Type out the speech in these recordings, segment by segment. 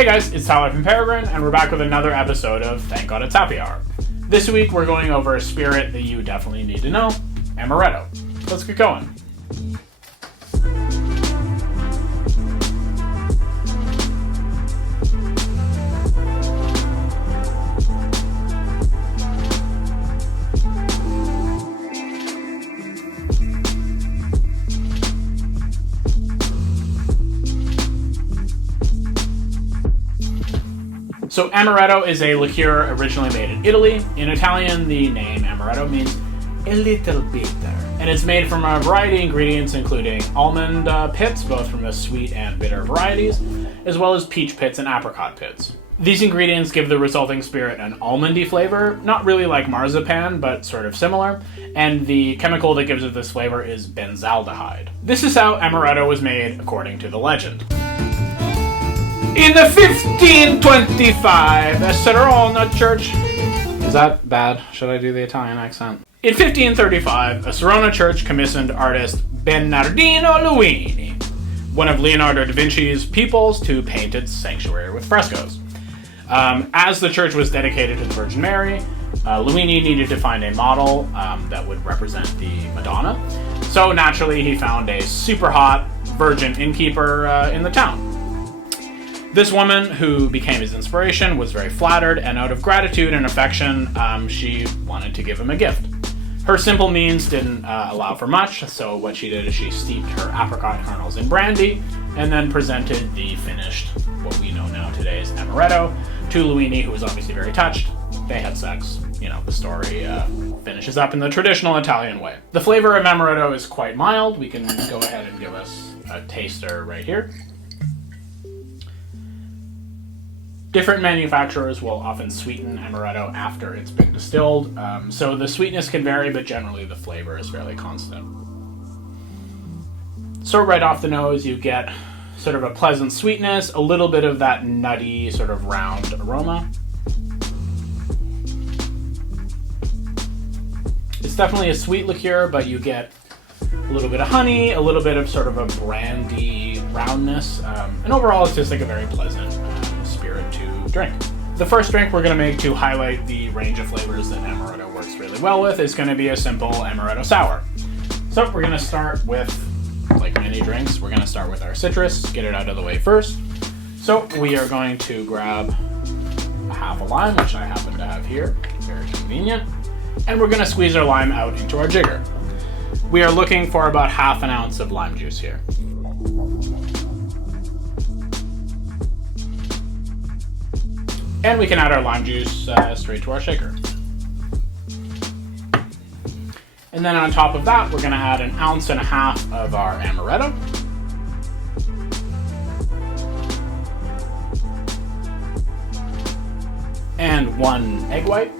Hey guys, it's Tyler from Peregrine, and we're back with another episode of Thank God It's Happy Hour. This week we're going over a spirit that you definitely need to know, Amaretto. Let's get going. So Amaretto is a liqueur originally made in Italy. In Italian, the name Amaretto means a little bitter. And it's made from a variety of ingredients, including almond pits, both from the sweet and bitter varieties, as well as peach pits and apricot pits. These ingredients give the resulting spirit an almondy flavor, not really like marzipan, but sort of similar, and the chemical that gives it this flavor is benzaldehyde. This is how Amaretto was made, according to the legend. In the 1525, a Serrano church... Is that bad? Should I do the Italian accent? In 1535, a Serrano church commissioned artist Bernardino Luini, one of Leonardo da Vinci's pupils, to paint its sanctuary with frescoes. As the church was dedicated to the Virgin Mary, Luini needed to find a model that would represent the Madonna. So naturally, he found a super hot virgin innkeeper in the town. This woman, who became his inspiration, was very flattered, and out of gratitude and affection, she wanted to give him a gift. Her simple means didn't allow for much, so what she did is she steeped her apricot kernels in brandy, and then presented the finished, what we know now today as Amaretto, to Luini, who was obviously very touched. They had sex. You know, the story finishes up in the traditional Italian way. The flavor of Amaretto is quite mild. We can go ahead and give us a taster right here. Different manufacturers will often sweeten Amaretto after it's been distilled, so the sweetness can vary, but generally the flavor is fairly constant. So right off the nose, you get sort of a pleasant sweetness, a little bit of that nutty sort of round aroma. It's definitely a sweet liqueur, but you get a little bit of honey, a little bit of sort of a brandy roundness, and overall it's just like a very pleasant spirit to drink. The first drink we're going to make to highlight the range of flavors that Amaretto works really well with is going to be a simple Amaretto Sour. So we're going to start with, like many drinks, we're going to start with our citrus, get it out of the way first. So we are going to grab a half a lime, which I happen to have here, very convenient, and we're going to squeeze our lime out into our jigger. We are looking for about half an ounce of lime juice here. And we can add our lime juice straight to our shaker. And then on top of that, we're going to add 1.5 ounces of our Amaretto. And 1 egg white.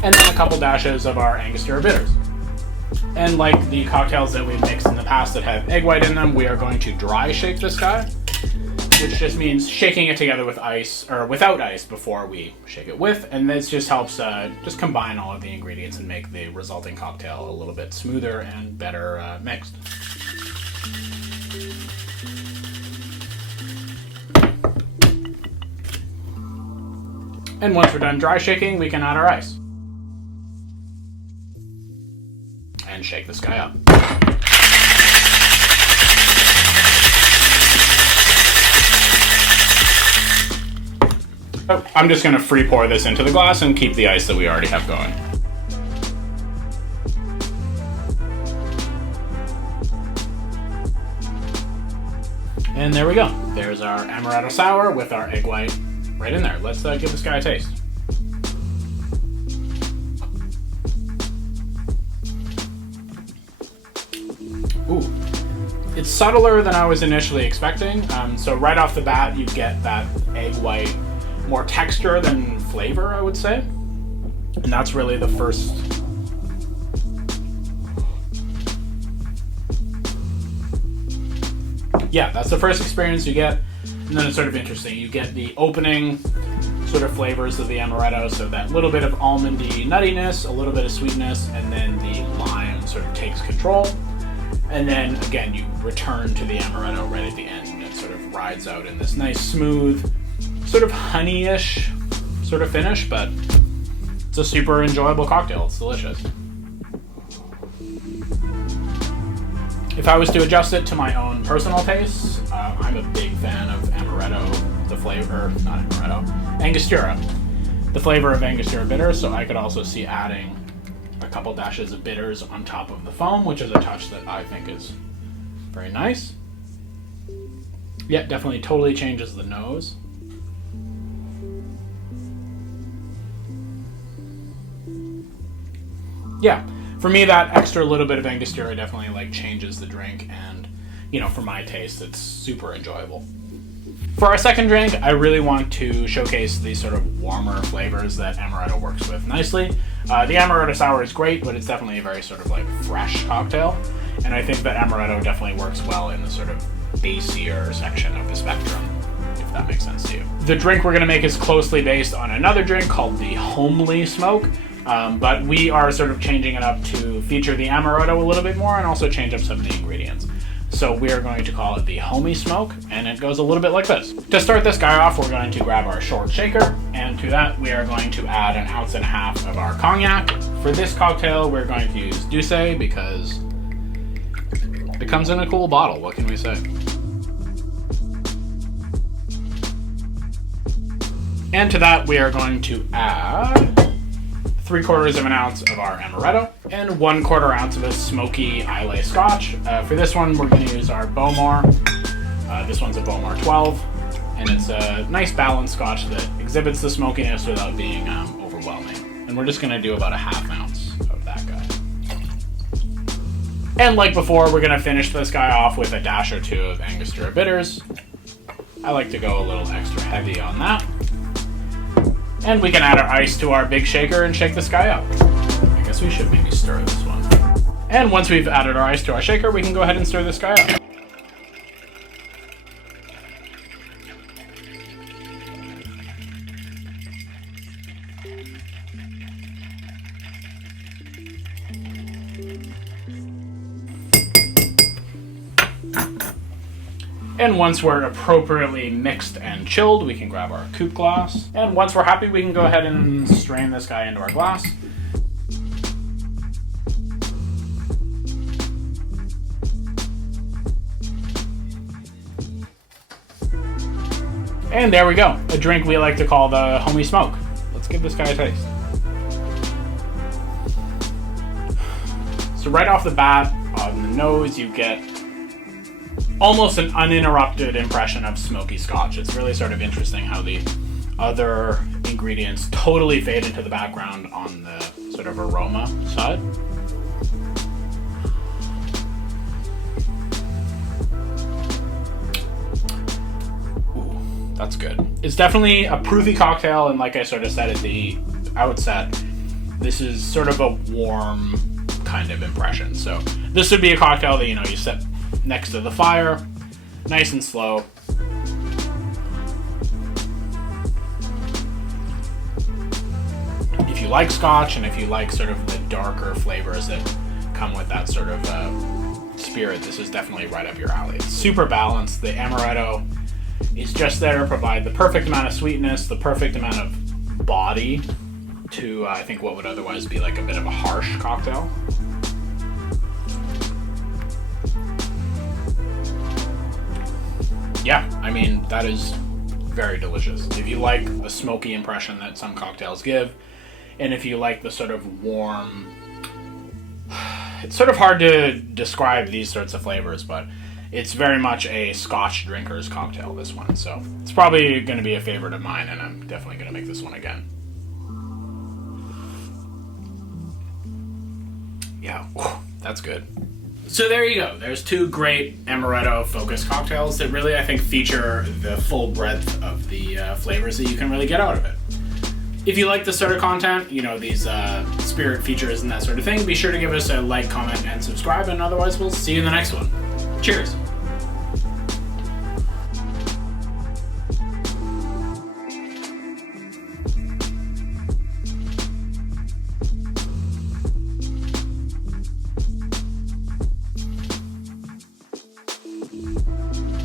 And then a couple dashes of our Angostura bitters. And like the cocktails that we've mixed in the past that have egg white in them, we are going to dry shake this guy, which just means shaking it together with ice, or without ice before we shake it with, and this just helps just combine all of the ingredients and make the resulting cocktail a little bit smoother and better mixed. And once we're done dry shaking, we can add our ice. And shake this guy up. So I'm just going to free pour this into the glass and keep the ice that we already have going. And there we go. There's our Amaretto Sour with our egg white right in there. Let's give this guy a taste. Ooh, it's subtler than I was initially expecting. So right off the bat, you get that egg white, more texture than flavor, I would say. And that's really the first... Yeah, that's the first experience you get. And then it's sort of interesting. You get the opening sort of flavors of the Amaretto. So that little bit of almondy nuttiness, a little bit of sweetness, and then the lime sort of takes control. And then again, you return to the Amaretto right at the end, and it sort of rides out in this nice, smooth, sort of honey-ish sort of finish, but it's a super enjoyable cocktail. It's delicious. If I was to adjust it to my own personal tastes, I'm a big fan of Amaretto, the flavor, not Amaretto, Angostura. The flavor of Angostura bitters, so I could also see adding a couple dashes of bitters on top of the foam, which is a touch that I think is very nice. Yeah, definitely totally changes the nose. Yeah, for me that extra little bit of Angostura definitely like changes the drink, and you know, for my taste it's super enjoyable. For our second drink, I really want to showcase the sort of warmer flavors that Amaretto works with nicely. The Amaretto Sour is great, but it's definitely a very sort of like fresh cocktail, and I think that Amaretto definitely works well in the sort of basier section of the spectrum, if that makes sense to you. The drink we're going to make is closely based on another drink called the Homely Smoke, but we are sort of changing it up to feature the Amaretto a little bit more and also change up some of the ingredients. So we are going to call it the Homey Smoke, and it goes a little bit like this. To start this guy off, we're going to grab our short shaker, and to that we are going to add 1.5 ounces of our cognac. For this cocktail, we're going to use Douce because it comes in a cool bottle, what can we say? And to that, we are going to add 3/4 ounce of our Amaretto and 1/4 ounce of a smoky Islay Scotch. For this one, we're going to use our Bowmore. This one's a Bowmore 12, and it's a nice balanced Scotch that exhibits the smokiness without being overwhelming. And we're just going to do about 1/2 ounce of that guy. And like before, we're going to finish this guy off with a dash or two of Angostura bitters. I like to go a little extra heavy on that. And we can add our ice to our big shaker and shake this guy up. I guess we should maybe stir this one. And once we've added our ice to our shaker, we can go ahead and stir this guy up. And once we're appropriately mixed and chilled, we can grab our coupe glass. And once we're happy, we can go ahead and strain this guy into our glass. And there we go, a drink we like to call the Homey Smoke. Let's give this guy a taste. So right off the bat, on the nose, you get almost an uninterrupted impression of smoky Scotch. It's really sort of interesting how the other ingredients totally fade into the background on the sort of aroma side. Ooh, that's good. It's definitely a prooфy cocktail, and like I sort of said at the outset, this is sort of a warm kind of impression. So this would be a cocktail that, you know, you set next to the fire, nice and slow. If you like Scotch, and if you like sort of the darker flavors that come with that sort of spirit, this is definitely right up your alley. It's super balanced. The Amaretto is just there to provide the perfect amount of sweetness, the perfect amount of body to, I think, what would otherwise be like a bit of a harsh cocktail. Yeah, I mean, that is very delicious. If you like the smoky impression that some cocktails give, and if you like the sort of warm... It's sort of hard to describe these sorts of flavors, but it's very much a Scotch drinker's cocktail, this one. So it's probably going to be a favorite of mine, and I'm definitely going to make this one again. Yeah, that's good. So there you go. There's two great Amaretto focused cocktails that really, I think, feature the full breadth of the flavors that you can really get out of it. If you like this sort of content, you know, these spirit features and that sort of thing, be sure to give us a like, comment, and subscribe, and otherwise we'll see you in the next one. Cheers!